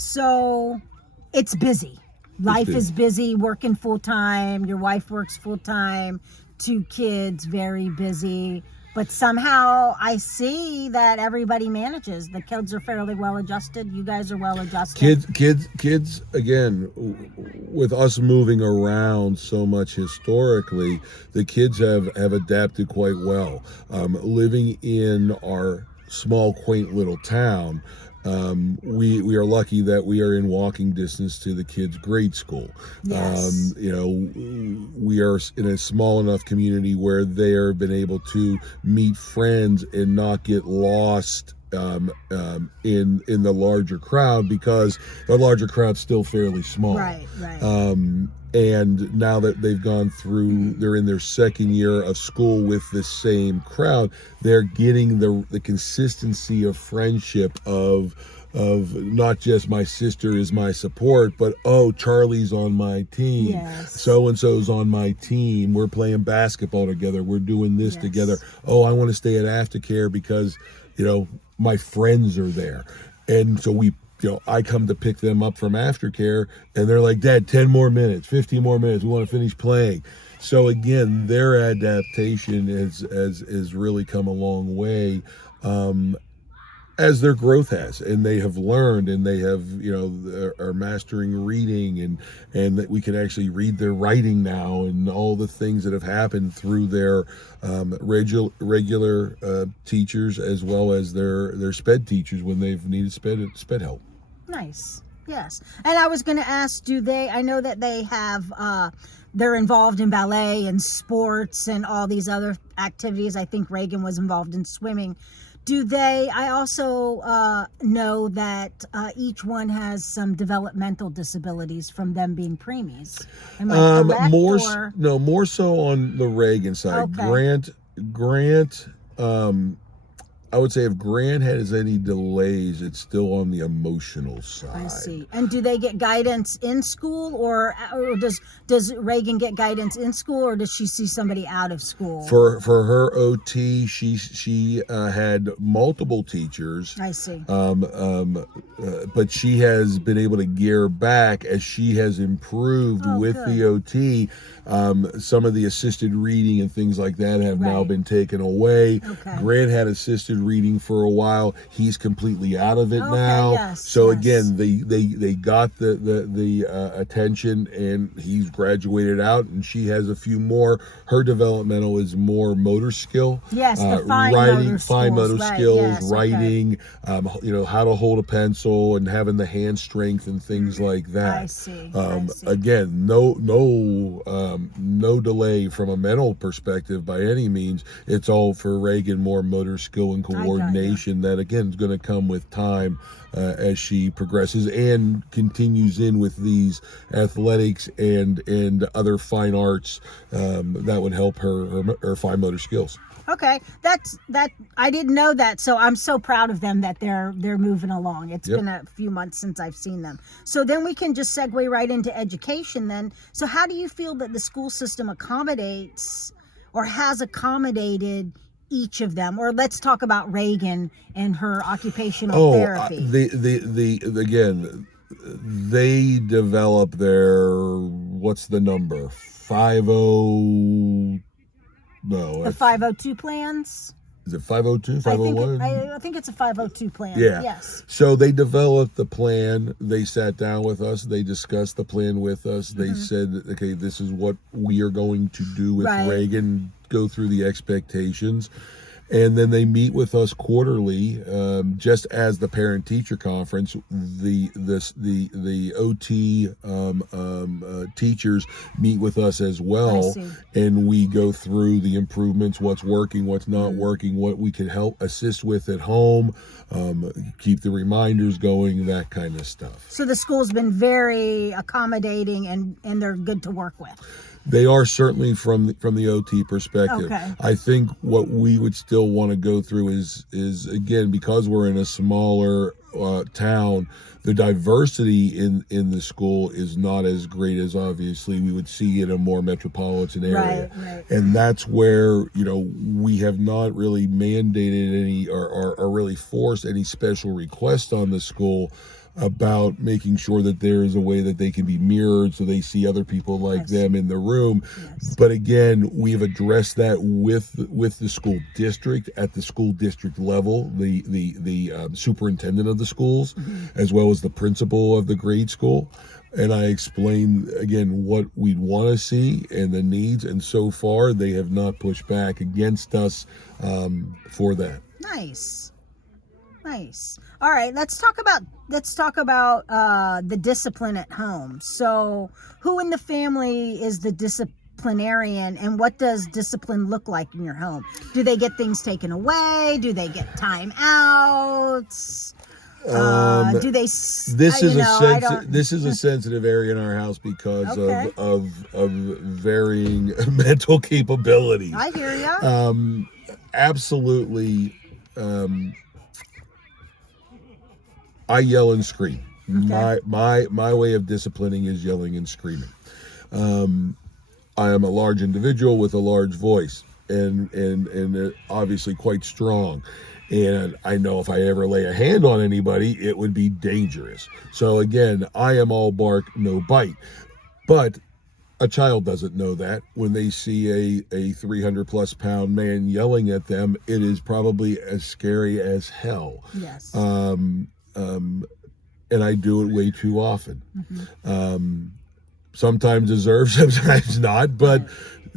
So it's busy. Life is busy, working full time. Your wife works full time, 2 kids, very busy. But somehow I see that everybody manages. The kids are fairly well adjusted. You guys are well adjusted. Kids. Again, with us moving around so much historically, the kids have adapted quite well. Living in our small, quaint little town, we are lucky that we are in walking distance to the kids' grade school. Yes. We are in a small enough community where they have been able to meet friends and not get lost in the larger crowd, because the larger crowd's still fairly small. Right. And now that they've gone through, they're in their second year of school with the same crowd, they're getting the consistency of friendship of not just my sister is my support, but Charlie's on my team. Yes. So and so's on my team. We're playing basketball together. We're doing this together. I want to stay at aftercare because my friends are there. And so I come to pick them up from aftercare, and they're like, Dad, 10 more minutes, 15 more minutes. We want to finish playing. So again, their adaptation has really come a long way, as their growth has, and they have learned, and they have are mastering reading, and that we can actually read their writing now, and all the things that have happened through their regular teachers, as well as their sped teachers when they've needed sped help. Nice. Yes. And I was going to ask, I know that they have, they're involved in ballet and sports and all these other activities. I think Reagan was involved in swimming. I also know that each one has some developmental disabilities from them being preemies. Am I correct, more so on the Reagan side. Okay. Grant, I would say if Grant has any delays, it's still on the emotional side. I see. And do they get guidance in school, or does Reagan get guidance in school, or does she see somebody out of school? For her OT, she had multiple teachers. I see. But she has been able to gear back as she has improved with good. the OT. Some of the assisted reading and things like that have now been taken away. Okay. Grant had assisted reading for a while. He's completely out of it now. Yes, so yes. Again, they got the attention, and he's graduated out, and she has a few more. Her developmental is more motor skill. Yes, the fine motor skills, yes, writing, how to hold a pencil, and having the hand strength and things like that. I see. Again, no delay from a mental perspective by any means. It's all for Reagan, more motor skill and coordination that again is going to come with time as she progresses and continues in with these athletics and other fine arts that would help her fine motor skills. Okay, I didn't know that, so I'm so proud of them that they're moving along. It's been a few months since I've seen them. So then we can just segue right into education then. So how do you feel that the school system accommodates or has accommodated each of them? Or let's talk about Reagan and her occupational therapy. Again, they develop their, what's the number? 502 plans? Is it 502, 501? I think it's a 502 plan. Yeah. Yes. So they developed the plan. They sat down with us. They discussed the plan with us. They said, okay, this is what we are going to do with Reagan, go through the expectations. And then they meet with us quarterly, just as the parent-teacher conference. The OT teachers meet with us as well, and we go through the improvements, what's working, what's not working, what we can help assist with at home, keep the reminders going, that kind of stuff. So the school's been very accommodating, and they're good to work with. They are certainly from the OT perspective. Okay. I think what we would still want to go through is again, because we're in a smaller town, the diversity in the school is not as great as obviously we would see in a more metropolitan area. Right. And that's where, we have not really mandated any or really forced any special requests on the school. about making sure that there is a way that they can be mirrored so they see other people like them in the room. But again, we've addressed that with the school district at the school district level, the superintendent of the schools, as well as the principal of the grade school. And I explained again what we'd want to see and the needs, and so far they have not pushed back against us for that. Nice. All right, let's talk about the discipline at home. So, who in the family is the disciplinarian, and what does discipline look like in your home? Do they get things taken away? Do they get timeouts? Do they? This is a sensitive area in our house because of varying mental capabilities. I hear ya. Absolutely. I yell and scream. Okay. My way of disciplining is yelling and screaming. I am a large individual with a large voice, and obviously quite strong. And I know if I ever lay a hand on anybody, it would be dangerous. So again, I am all bark, no bite. But a child doesn't know that. When they see a 300+ pound man yelling at them, it is probably as scary as hell. Yes. And I do it way too often. Sometimes deserved, sometimes not, but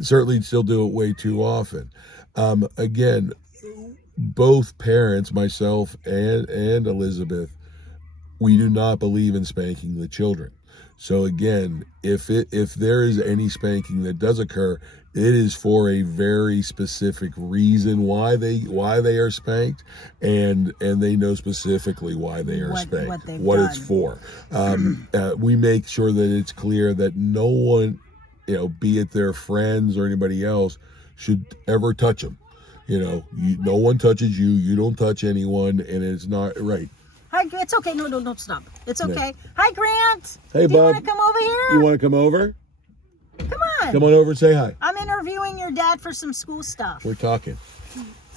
certainly still do it way too often. Again, both parents, myself and Elizabeth, we do not believe in spanking the children. So again, if there is any spanking that does occur, it is for a very specific reason why they are spanked, and they know specifically why they are spanked, what it's for. We make sure that it's clear that no one, be it their friends or anybody else, should ever touch them. No one touches you. You don't touch anyone, and it's not right. Hi, it's okay. No, don't stop. It's okay. Yeah. Hi, Grant. Hey, Do Bob. you want to come over here? You want to come over? Come on. Come on over and say hi. I'm interviewing your dad for some school stuff. We're talking.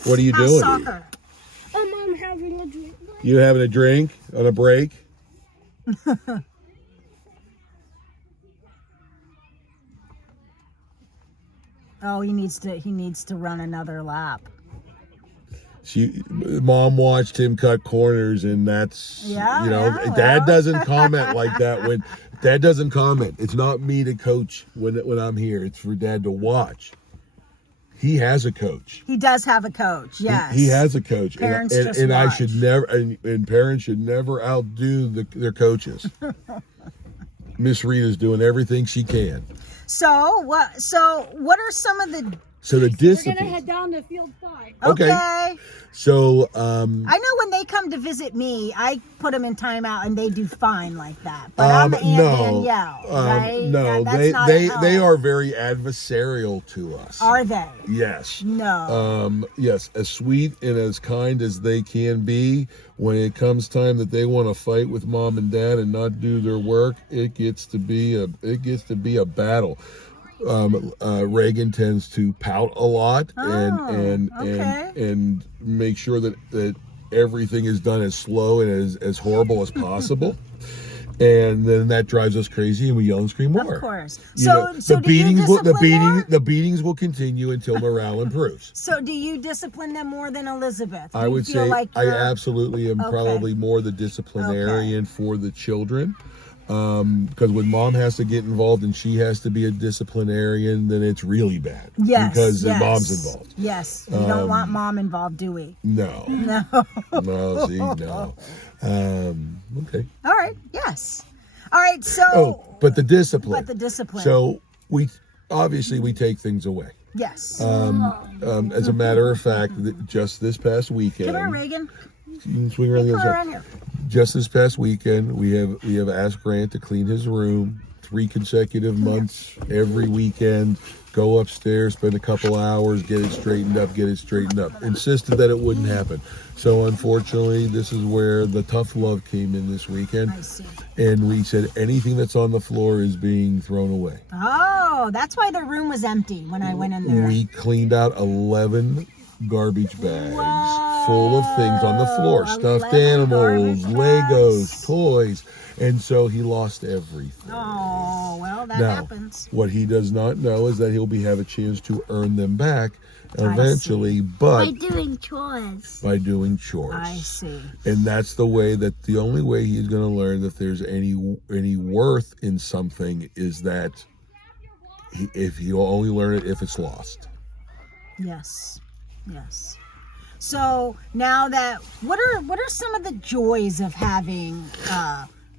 What are you doing? Soccer. I'm having a drink. You having a drink on a break? Oh, he needs to run another lap. Mom watched him cut corners, and that's Dad doesn't comment like that. When Dad doesn't comment, it's not me to coach when I'm here. It's for Dad to watch. He has a coach. He does have a coach. Yes, he has a coach. Parents and just watch. I should never, and parents should never outdo their coaches. Miss Rita's doing everything she can. So what are some of the? So the discipline. We're gonna head down to field 5. Okay. So I know when they come to visit me, I put them in timeout and they do fine like that. But I'm Aunt Danielle, right? No, they are very adversarial to us. Are they? Yes. No. Yes, as sweet and as kind as they can be, when it comes time that they want to fight with Mom and Dad and not do their work, it gets to be a battle. Reagan tends to pout a lot and make sure that everything is done as slow and as horrible as possible. And then that drives us crazy, and we yell and scream more. Of course. The beatings will continue until morale improves. So, do you discipline them more than Elizabeth? I would say I absolutely am probably more the disciplinarian for the children. Because when Mom has to get involved and she has to be a disciplinarian, then it's really bad. Yes. Because Mom's involved. Yes. We don't want Mom involved, do we? No. No. No, see, no. Okay. All right. Yes. All right. So. But the discipline. So we take things away. Yes. As a matter of fact, just this past weekend. Come on, Reagan. You can swing around the other side. Just this past weekend, we have asked Grant to clean his room 3 consecutive months, every weekend. Go upstairs, spend a couple hours, get it straightened up. Insisted that it wouldn't happen. So unfortunately, this is where the tough love came in this weekend. I see. And we said anything that's on the floor is being thrown away. Oh, that's why the room was empty when I went in there. We cleaned out 11 garbage bags. What? full of things on the floor, a stuffed Lego animals, garbage Legos, trucks. toys, and so he lost everything. Oh, well, that Now, happens. what he does not know is that he'll have a chance to earn them back I eventually, By but doing chores. by doing chores. I see. And that's the only way he's going to learn that there's any worth in something is that if he'll only learn it if it's lost. Yes. Yes. So now that what are some of the joys of having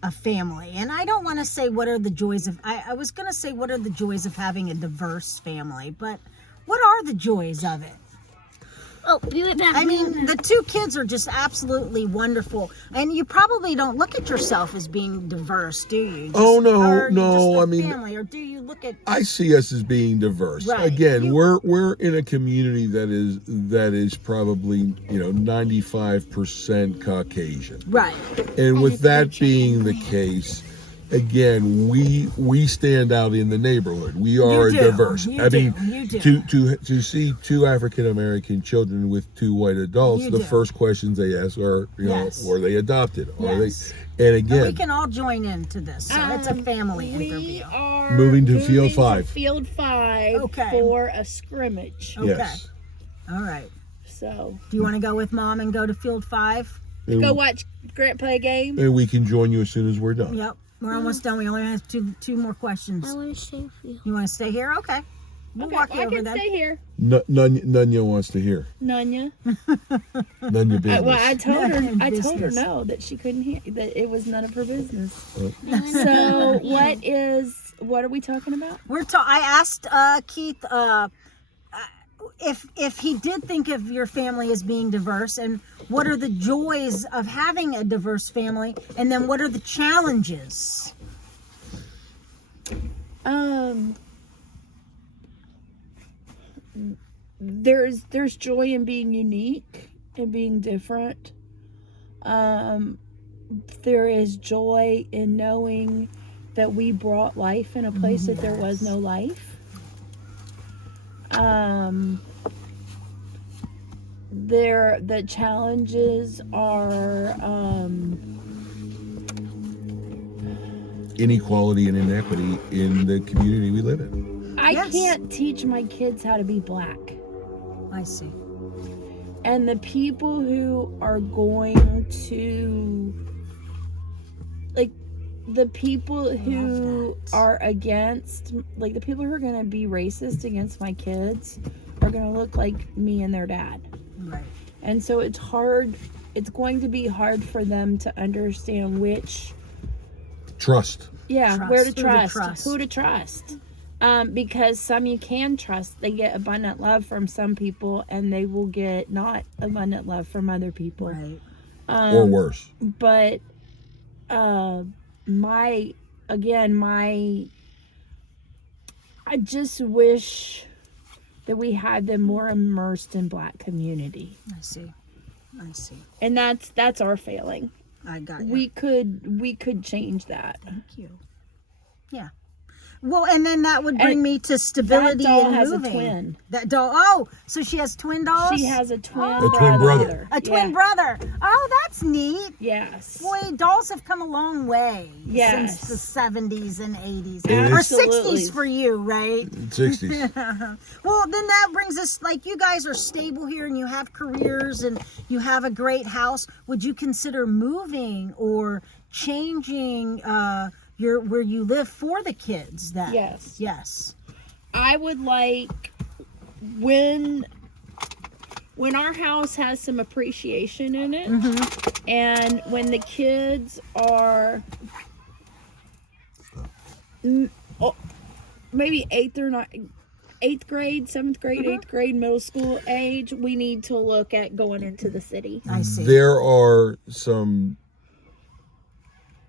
a family? And I don't want to say what are the joys of I was going to say what are the joys of having a diverse family, but what are the joys of it? Oh, be right back. I mean, the two kids are just absolutely wonderful, and you probably don't look at yourself as being diverse, do you? Oh, no, or no, just a I mean- family, or do you look at? I see us as being diverse. Right. Again, we're in a community that is probably 95% Caucasian. Right. And with that being the case, again, we stand out in the neighborhood. We are do. diverse. You I do. mean, You do. to see two African American children with two white adults, You the do. first questions they ask are, Yes. were they adopted? Are Yes. they? And But we again, can all join into this, so it's a family We interview. are Moving to Field 5. Field 5 Okay. for a scrimmage. Okay. yes. All right. So Do you want to go with Mom and go to Field 5? And, go watch Grant play a game. and we can join you as soon as we're done. Yep. We're almost done. We only have two more questions. I want to stay with you. You want to stay here? Okay. We'll Okay, walk you I over can then. stay here. Nunya wants to hear. Nunya. Nunya business. Well, I told her Business. no, that she couldn't hear, that it was none of her business. Oh. So what are we talking about? I asked Keith if he did think of your family as being diverse, and what are the joys of having a diverse family, and then what are the challenges? There's joy in being unique and being different. There is joy in knowing that we brought life in a place that there was no life. The challenges are Inequality and inequity in the community we live in. I Yes. can't teach my kids how to be black. I see. And the people who are going to, like, the people who are against, like, the people who are going to be racist against my kids are going to look like me and their dad. Right. And so it's going to be hard for them to understand which, Trust. where to Who to trust, trust. who to trust. Because some you can trust, they get abundant love from some people, and they will get not abundant love from other people. Right. Or worse. But I just wish that we had them more immersed in black community, I see. I see. and that's our failing. I got you. We could change that. Thank you. Yeah. Well, and then that would bring And me to stability that doll and has a moving. twin. That doll. Oh, so she has twin dolls. She has a twin Oh. A twin brother. a twin Yeah. brother. Oh, that's neat. Yes. Boy, dolls have come a long way Yes. since the 70s and 80s. It Or is. 60s for you, right? 60s. Well, then that brings us, like, you guys are stable here and you have careers and you have a great house. Would you consider moving or changing where you live for the kids then? Yes. Yes. I would like when our house has some appreciation in it, and when the kids are maybe eighth grade, 7th grade, 8th grade, middle school age, we need to look at going into the city. I see. There are some,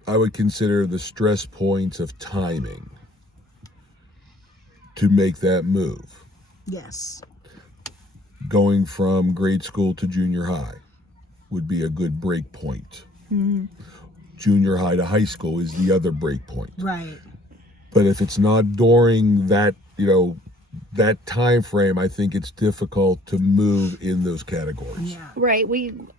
I would consider the stress points of timing to make that move. Yes. Going from grade school to junior high would be a good break point. Junior high to high school is the other break point. Right. But if it's not during that, that time frame, I think it's difficult to move in those categories. Yeah. Right.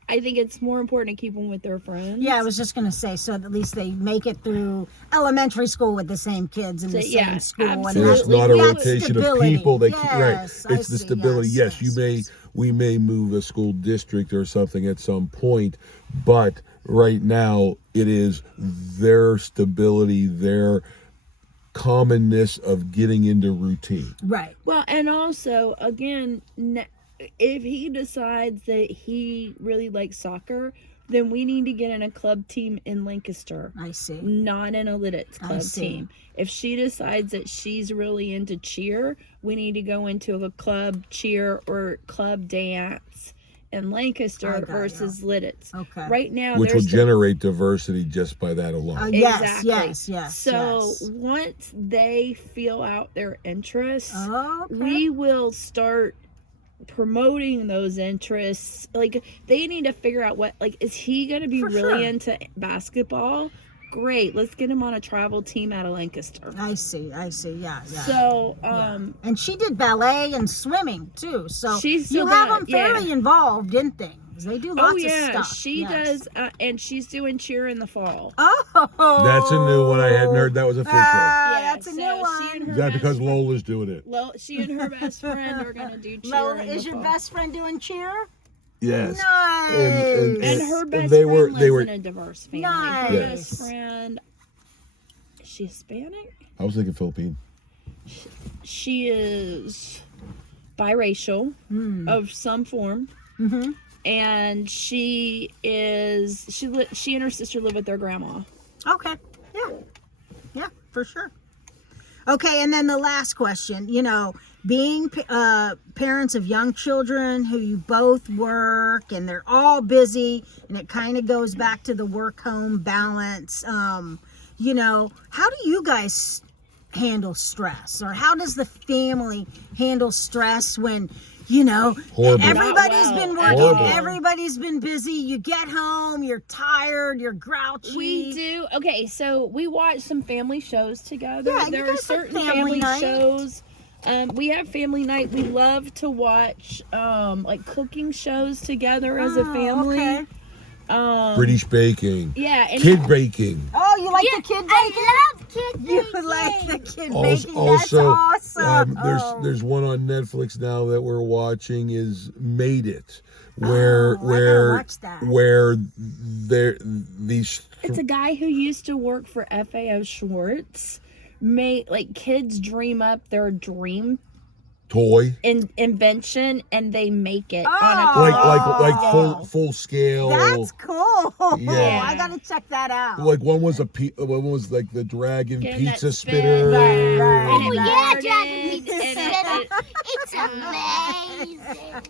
I think it's more important to keep them with their friends. Yeah, I was just gonna say, so at least they make it through elementary school with the same kids in the So, yeah, same school, and And it's absolutely. not a We have rotation of stability. people. They Yes, right. I It's the see. stability. Yes, we may move a school district or something at some point, but right now it is their stability, their commonness of getting into routine. Right. Well, and also, again, if he decides that he really likes soccer, then we need to get in a club team in Lancaster, I see. not in a Lidditz I club see. team. If she decides that she's really into cheer, we need to go into a club cheer or club dance in Lancaster I got versus Lidditz. Okay. Right now, Which will there's generate diversity just by that alone. Yes, Exactly. yes. So yes. once they feel out their interests, Okay. we will start promoting those interests. Like, they need to figure out what, like, is he going to be For really sure. into basketball? Great, let's get him on a travel team out of Lancaster. I see. Yeah. So, And she did ballet and swimming too. So She still you have does, them fairly involved in things. They do lots oh yeah, of stuff. she Yes. does, and she's doing cheer in the fall. Oh, That's a new one. I hadn't heard that was official. That's a so new she one. and her Is that because best friend- Lola's doing it? She and her best friend are gonna do cheer. Lola, in is the your fall. best friend doing cheer? Yes. Nice. And her best they friend were- lives they were- in a diverse family. Nice. Her Yes. best friend, is she Hispanic? I was thinking Philippine. She is biracial of some form. Mm-hmm. And she and her sister live with their grandma. Okay. Yeah, for sure. Okay, and then the last question, being parents of young children who you both work and they're all busy, and it kind of goes back to the work-home balance. How do you guys handle stress, or how does the family handle stress when Horrible. everybody's been working, Horrible. everybody's been busy, you get home, you're tired, you're grouchy. We do. Okay, so we watch some family shows together. Yeah, you There are guys have certain family family night. shows. We have family night. We love to watch like cooking shows together as a Oh, family. okay. British baking. Yeah, and Kid baking. Oh, you like the kid baking? I love kid You baking. like the kid Also, baking? also That's awesome. there's one on Netflix now that we're watching is Made It, where I gotta watch that. where there these it's a guy who used to work for FAO Schwartz. Kids dream up their dream toy invention and they make it on Oh. a like full scale. That's cool. Yeah. I gotta check that out. Like one was one was like the dragon Getting that pizza spin. spitter. Right. Oh And it yeah, burns, Dragon Pizza and Spitter. It's amazing.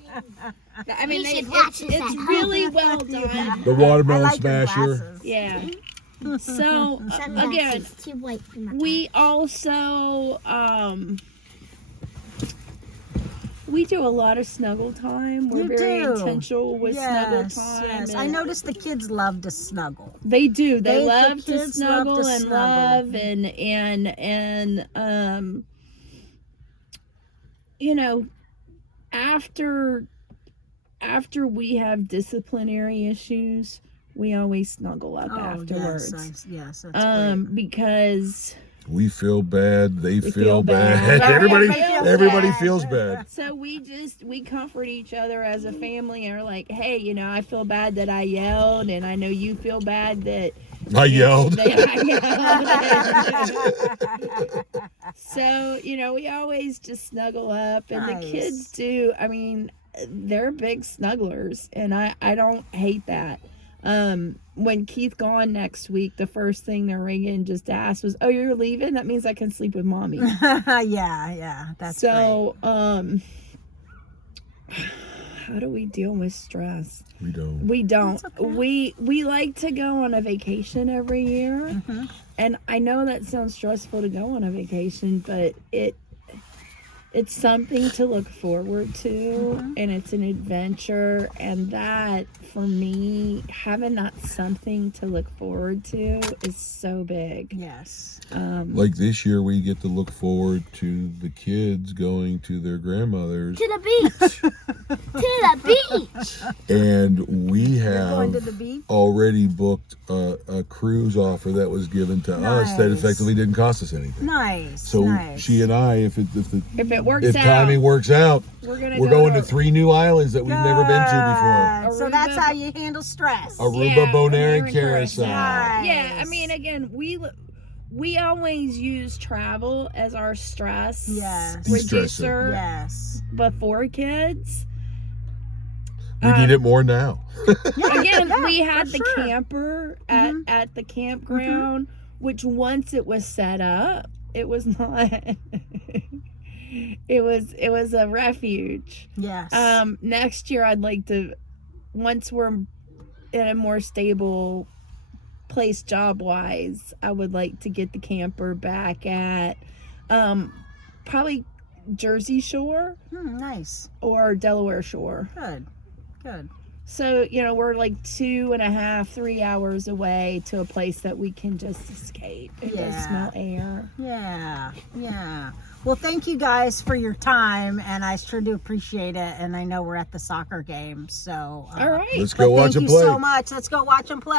I mean, You should watch this at it's home. really well done. The I watermelon like your smasher. glasses. Yeah. So again, Sunglasses, too white for my we also we do a lot of snuggle time. We're You very do. intentional with snuggle time. Yes. and I noticed the kids love to snuggle. they do. They the love to kids love snuggle to and snuggle. love and after we have disciplinary issues, we always snuggle up afterwards. Yes, that's great. Because We feel bad. They We feel feel bad. bad. Everybody bad. feels bad. so we comfort each other as a family and are like, hey, I feel bad that I yelled, and I know you feel bad that I yelled. So, we always just snuggle up, and Nice. the kids do. I mean, they're big snugglers, and I don't hate that. When Keith gone next week, the first thing they're ringing just asked was, "Oh, you're leaving? That means I can sleep with mommy." yeah, that's great. So, how do we deal with stress? We don't. We don't. That's okay. We like to go on a vacation every year. Mhm. And I know that sounds stressful to go on a vacation, but it's something to look forward to, Mm-hmm. and it's an adventure, and that for me, having that something to look forward to is so big. Yes. Like this year, we get to look forward to the kids going to their grandmother's, To the beach. To the beach. and we Going to have the beach. already booked a cruise offer that was given to us that Nice. effectively didn't cost us anything. Nice. So nice. she and I, if If it works if out, timing works out, we're we're going to 3 new islands that we've never been to Good. So Aruba. that's how you handle stress. before. Aruba, Yeah, Bonaire, Bonaire and Curacao. Nice. Yeah, I mean, again, we always use travel as our stress Yes. reducer Yes. before kids. We need it more now. Again, yeah, we had for the sure. camper at the campground, which once it was set up, it was not. it was a refuge. Yes. Next year, I'd like to, once we're in a more stable place job wise, I would like to get the camper back at probably Jersey Shore Nice. or Delaware Shore. Good. Good. So, we're like 2.5, 3 hours away to a place that we can just escape and Yeah. just smell air. Yeah. Yeah. Well, thank you guys for your time, and I sure do appreciate it. And I know we're at the soccer game, so. All right. Let's But go watch thank them you play. so much. Let's go watch them play.